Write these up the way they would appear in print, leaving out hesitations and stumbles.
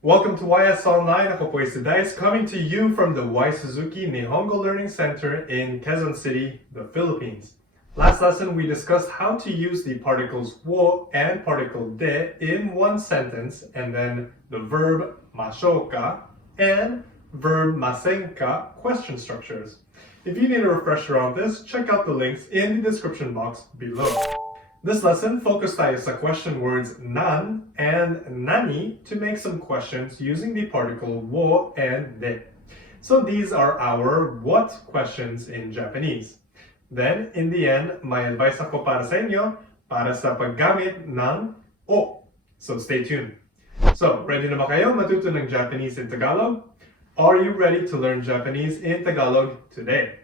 Welcome to YS Online. Ako po si Dice, coming to you from the Suzuki Nihongo Learning Center in Quezon City, the Philippines. Last lesson, we discussed how to use the particles wo and particle de in one sentence, and then the verb mashoka and verb masenka question structures. If you need a refresher on this, check out the links in the description box below. This lesson focused tayo sa question words nan and nani to make some questions using the particle wo and de. So these are our what questions in Japanese. Then, in the end, may advice ako para sa inyo para sa paggamit ng o. So stay tuned. So, ready na ba kayo matuto ng Japanese in Tagalog? Are you ready to learn Japanese in Tagalog today?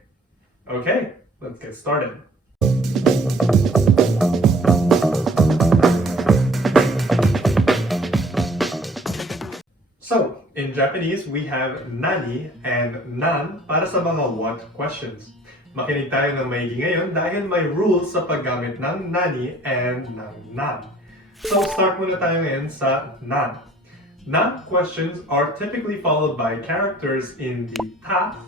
Okay, let's get started. So, in Japanese, we have nani and nan para sa mga what questions. Makinig tayo ng maigi ngayon dahil may rules sa paggamit ng nani and ng nan. So, start muna tayo ngayon sa nan. Nan questions are typically followed by characters in the ta,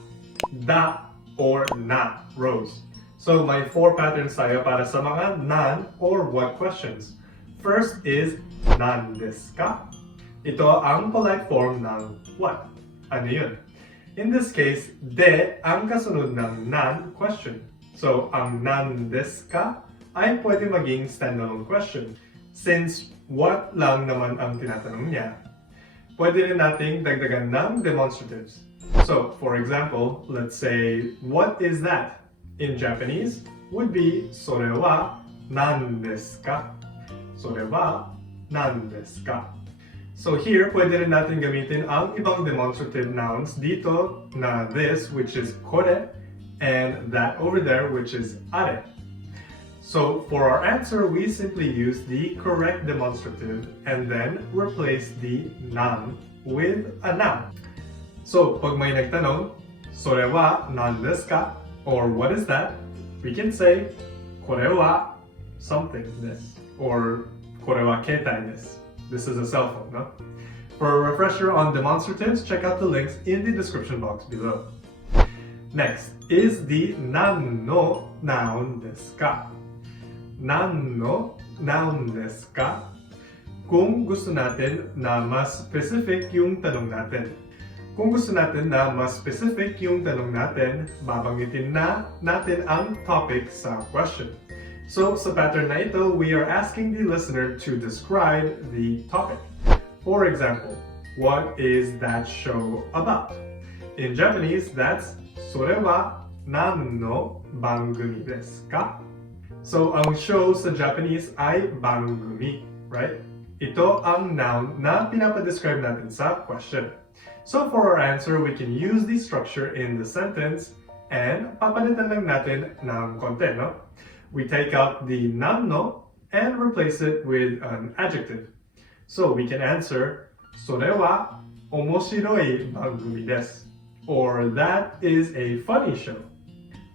da, or na rows. So, may four patterns tayo para sa mga nan or what questions. First is nan desu ka? Ito ang polite form ng what. Ano yun? In this case, de ang kasunod ng nan question. So, ang nan desu ka ay pwede maging standalone question. Since what lang naman ang tinatanong niya, pwede rin nating dagdagan ng demonstratives. So, for example, let's say, what is that? In Japanese, would be, それは何ですか? それは何ですか? So here, pwede rin natin gamitin ang ibang demonstrative nouns dito na this, which is kore, and that over there, which is are. So for our answer, we simply use the correct demonstrative and then replace the nan with a noun. So pag may nagtanong, それは何ですか? Or what is that? We can say, これは something this, or これは携帯です. This is a cell phone, no? For a refresher on demonstratives, check out the links in the description box below. Next is the nan no noun desu ka? Nan no noun desu ka? Kung gusto natin na mas specific yung tanong natin. Kung gusto natin na mas specific yung tanong natin, babanggitin na natin ang topic sa question. So, sa pattern na ito, we are asking the listener to describe the topic. For example, what is that show about? In Japanese, that's それは何の番組ですか? So, ang show sa Japanese ay bangumi, right? Ito ang noun na pinapadescribe natin sa question. So, for our answer, we can use the structure in the sentence and papalitan lang natin ng konti, no? We take out the nan no and replace it with an adjective. So we can answer, それは面白い番組です. Or that is a funny show.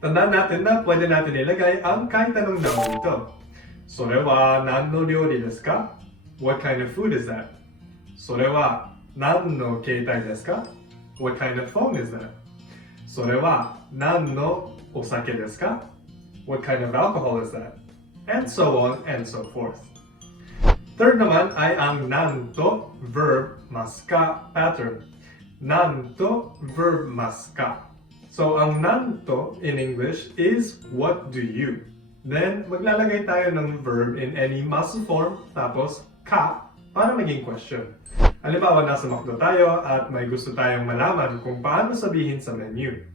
Tandaan natin na pwede natin ilagay ang kahit anong noun dito. それは何の料理ですか? What kind of food is that? それは何の携帯ですか? What kind of phone is that? それは何のお酒ですか? What kind of alcohol is that? And so on and so forth. Third naman ay ang nan to verb mas ka pattern. Nan to verb mas ka. So ang nan to in English is what do you? Then maglalagay tayo ng verb in any mas form tapos ka para maging question. Halimbawa, nasa McDo tayo at may gusto tayong malaman kung paano sabihin sa menu.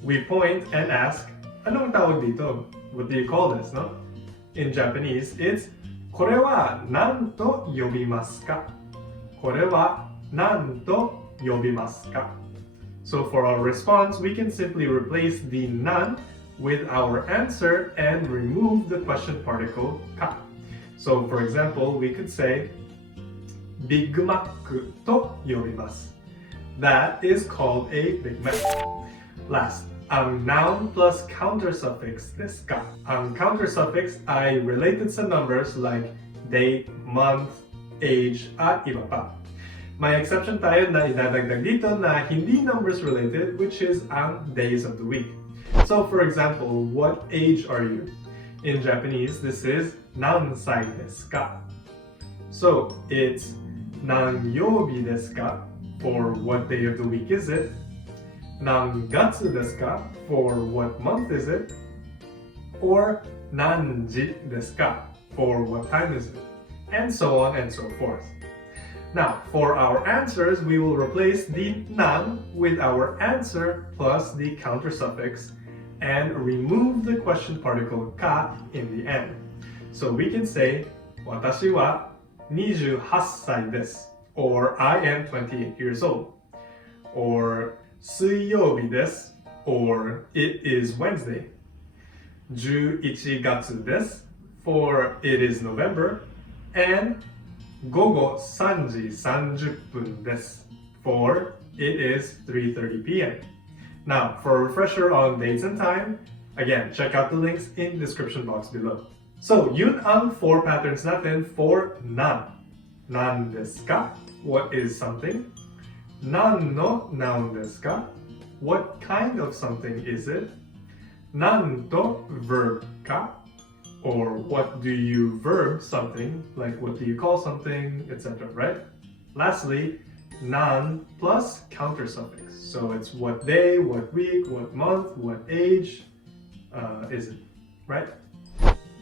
We point and ask, anong tawag dito? What do you call this, no? In Japanese, it's これは何と呼びますか? これは何と呼びますか? So for our response, we can simply replace the nan with our answer and remove the question particle ka. So for example, we could say ビッグマックと呼びます. That is called a Big Mac. Last, ang noun plus counter suffix desu ka? Ang counter suffix ay related sa numbers like date, month, age, at iba pa. May exception tayo na idadagdag dito na hindi numbers related, which is ang days of the week. So for example, what age are you? In Japanese, this is nansai desu ka? So it's nanyobi desu ka? For what day of the week is it? Nangatsu desu ka? For what month is it? Or nanji desu ka? For what time is it? And so on and so forth. Now, for our answers, we will replace the nan with our answer plus the counter suffix and remove the question particle ka in the end. So we can say, watashi wa 28 歳です or I am 28 years old. Or 水曜日です or it is Wednesday. 11月です for it is November. And 午後3時30分です for it is 3:30 p.m. Now, for a refresher on dates and time, again, check out the links in the description box below. So, yun ang 4 patterns natin for nan. Nan desu ka? What is something? Nan no noun desu ka? What kind of something is it? Nan to verb ka? Or what do you verb something, like what do you call something, etc., right? Lastly, nan plus counter suffix. So it's what day, what week, what month, what age is it, right?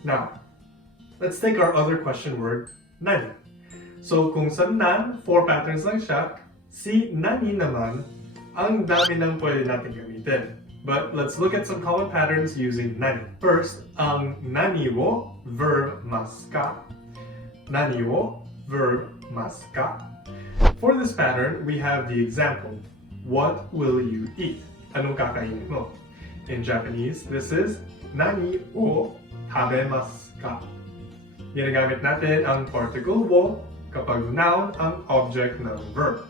Now, let's take our other question word, nani. So kung sa nan, 4 patterns lang siya, si nani naman, ang dami nang pwede natin gamitin. But let's look at some common patterns using nani. First, ang nani wo verb masu ka. Nani wo verb masu ka. For this pattern, we have the example. What will you eat? Anong kakainin mo? In Japanese, this is nani wo tabemasu ka. Ginagamit natin ang particle wo kapag noun ang object ng verb.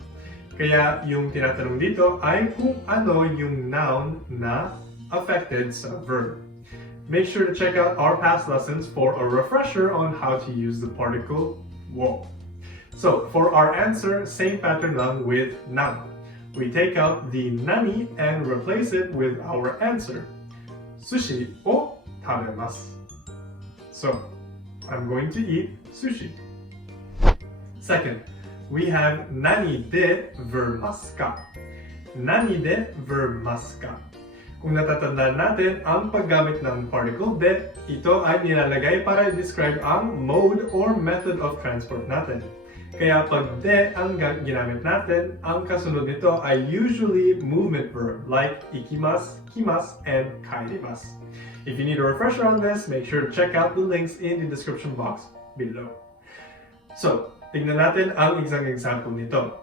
Kaya yung tinatanong dito ay kung ano yung noun na affected sa verb. Make sure to check out our past lessons for a refresher on how to use the particle wo. So for our answer, same pattern lang with noun. We take out the nani and replace it with our answer. Sushi o tabemasu. So I'm going to eat sushi. Second, we have nani de verb masu ka. Nani de verb masu ka. Kung natatandaan natin, ang paggamit ng particle de, ito ay nilalagay para i-describe ang mode or method of transport natin. Kaya pag de ang ginamit natin, ang kasunod nito ay usually movement verb like ikimasu, kimasu, and kaerimasu. If you need a refresher on this, make sure to check out the links in the description box below. So, tingnan natin ang isang example nito.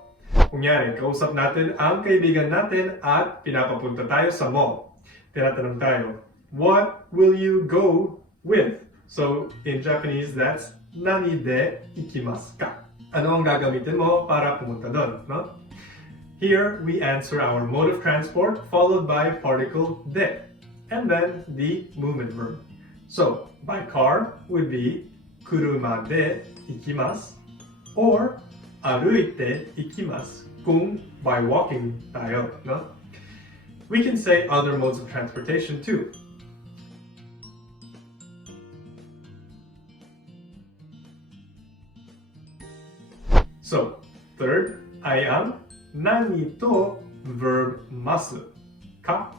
Kunyari, kausap natin ang kaibigan natin at pinapapunta tayo sa mall. Tinatanong tayo, what will you go with? So, in Japanese, that's nani de ikimasu ka? Ano ang gagamitin mo para pumunta doon, no? Here, we answer our mode of transport followed by particle de, and then the movement verb. So, by car would be kuruma de ikimasu, or aruite ikimasu kung by walking tayo, no? We can say other modes of transportation too. So, third ay ang nani to verb masu ka.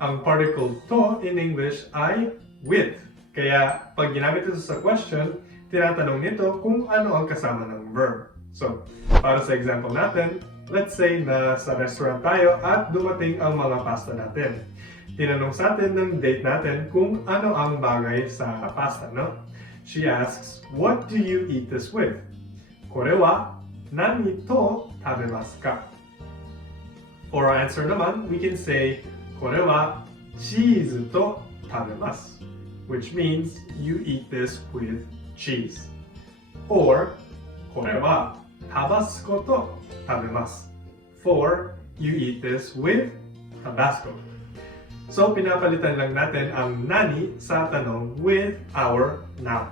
Ang particle to in English ay with. Kaya pag ginamit ito sa question, tinatanong nito kung ano ang kasama ng verb. So, para sa example natin, let's say na sa restaurant tayo at dumating ang mga pasta natin. Tinanong sa atin ng date natin kung ano ang bagay sa pasta, no? She asks, what do you eat this with? これは何と食べますか? For our answer naman, we can say, これはチーズと食べます. Which means you eat this with cheese. Or, これはタバスコと食べます. For, you eat this with Tabasco. So, pinapalitan lang natin ang nani sa tanong with our noun.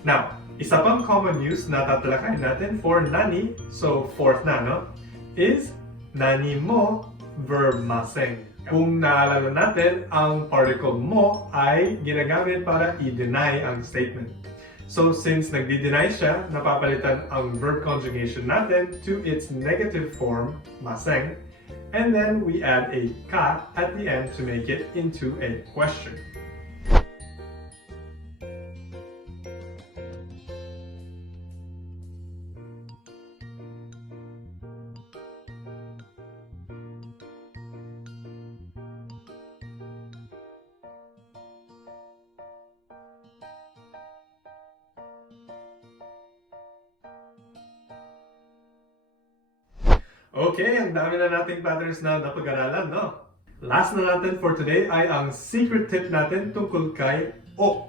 Now, Isa pang common use na tatalakayin natin for nani, so fourth na, no? Is nani mo verb maseng. Kung naalala natin, ang particle mo ay ginagamit para i-deny ang statement. So since nagdi-deny siya, napapalitan ang verb conjugation natin to its negative form, maseng, and then we add a ka at the end to make it into a question. Okay, ang dami na nating patterns na napag-aralan, no? Last na natin for today ay ang secret tip natin tungkol kay o.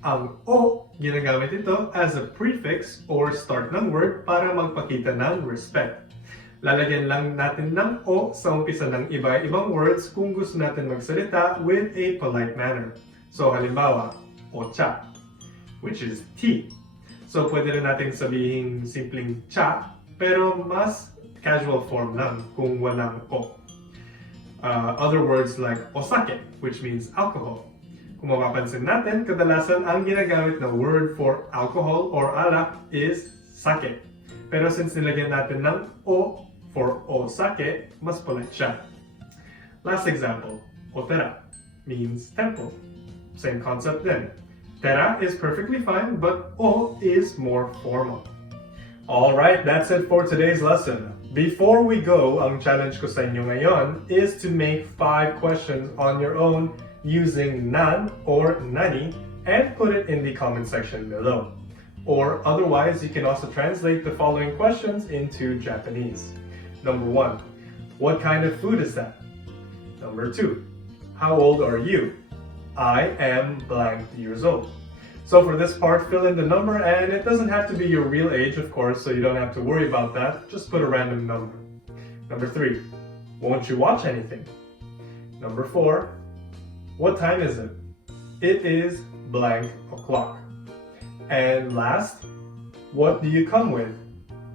Ang o, ginagamit ito as a prefix or start ng word para magpakita ng respect. Lalagyan lang natin ng o sa umpisa ng iba-ibang words kung gusto natin magsalita with a polite manner. So halimbawa, ocha, which is tea. So pwede rin natin sabihin simpleng cha, pero mas casual form lang kung walang o. Other words like osake, which means alcohol. Kung mapapansin natin, kadalasan ang ginagamit na word for alcohol or alak is sake. Pero since nilagyan natin ng o for osake, mas polite siya. Last example, otera means temple. Same concept then. Tera is perfectly fine, but o is more formal. Alright, that's it for today's lesson. Before we go, ang challenge ko sa inyo ngayon is to make 5 questions on your own using nan or nani and put it in the comment section below. Or otherwise, you can also translate the following questions into Japanese. Number 1, what kind of food is that? Number 2, how old are you? I am blank years old. So for this part, fill in the number, and it doesn't have to be your real age, of course, so you don't have to worry about that. Just put a random number. Number 3, won't you watch anything? Number 4, what time is it? It is blank o'clock. And last, what do you come with?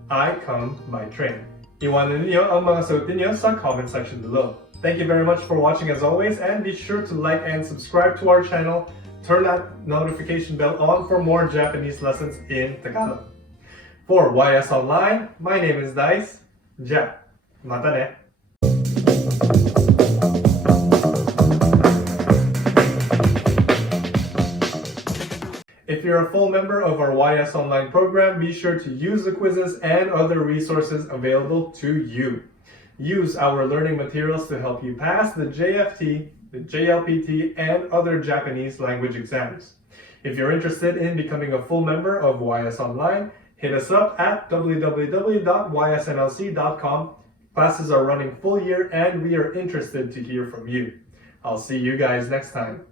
I come by train. Iwanan niyo ang mga sagot niyo sa comment section below. Thank you very much for watching as always, and be sure to like and subscribe to our channel. Turn that notification bell on for more Japanese lessons in Tagalog. For YS Online, my name is Dice. Ja. Mata ne. If you're a full member of our YS Online program, be sure to use the quizzes and other resources available to you. Use our learning materials to help you pass the JFT, the JLPT, and other Japanese language exams. If you're interested in becoming a full member of YS Online, hit us up at www.ysnlc.com. Classes are running full year and we are interested to hear from you. I'll see you guys next time.